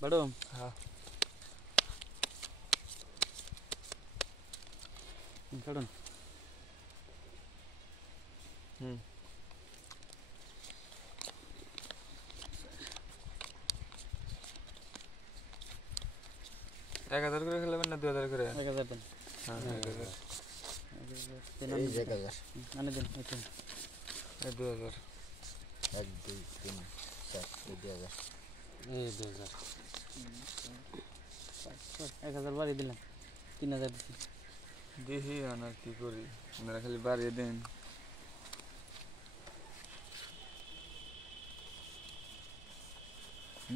बड़ो हाँ कड़न एक हजार করে খেলবেন না 2000 করে 1000 দেন হ্যাঁ 1000 এই 1000 আনে দেন এই 2000 1 2 3 4 2000 এই 2000 1000 বাড়ি দিলাম 3000 দিছি দেখি আর কি করি আপনারা খালি বাড়িয়ে দেন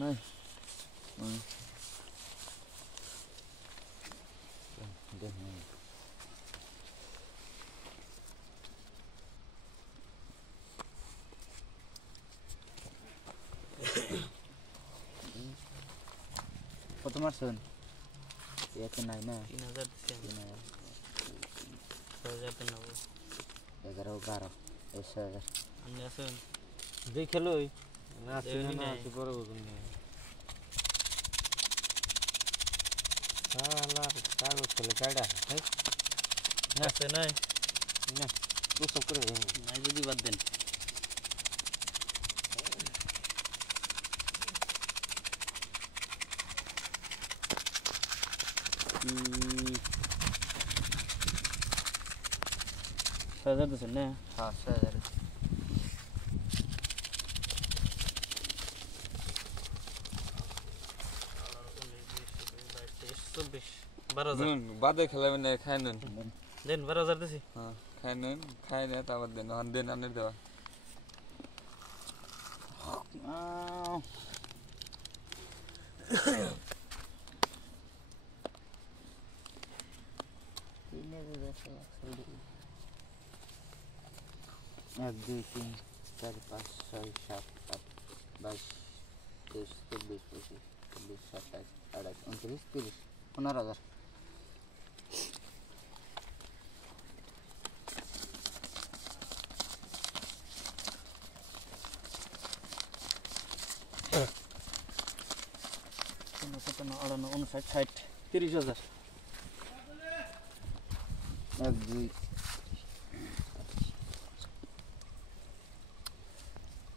নাই দেখ কত মারছেন এত নাই না 3000 দিছি 6000 দেন নাও 11 12 1000 আপনি আছেন দেই খেলোই না আছে দেউনি না নাই। আছে বড় বুঝুন না শালা কাগজ খেলে কাইডা হ্যাঁ আছে নাই না তো সব করে নাই যদি বাদ দেন হাজার দিছেন না হ্যাঁ 6000 নুন বাদে খেলবেন না খাই নেন দেন 12000 দিছি হ্যাঁ খাই নেন তারপর দেন হন দেন আনের দেওয়া এক দুই তিন চার পাঁচ ছয় সাত আট 22 23 24 25 26 27 28 29 30 15000 59 30000 এক দুই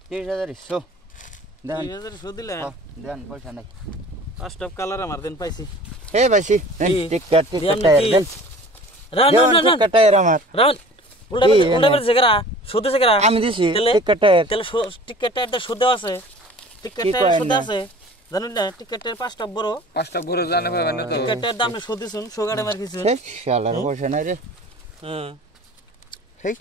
30000 ইসো দেন 3000 শো দিলেন দেন পয়সা নাই ফার্স্ট অফ কালার আমার দেন পাইছি হে ভাইছি টিকেট দিয়াম টায়ার নাকি? Then run run run ticket টায়ার আমার রান উল্টা কি উল্টা এনে? বের জায়গা শো দিছে কেরা আমি দিছি তাহলে? টিকেট টায়ার তাহলে টিকেটের তো শো দেওয়া আছে টিকেটের কয় শো না? আছে জানেন না টিকেটের পাঁচটা বড় পাঁচটা বড় জানে পাবেন না তো টিকেটের দাম শো দিছুন শো গাড়ে মার কিছু হে শালার পয়সা নাই রে হ্যাঁ হেই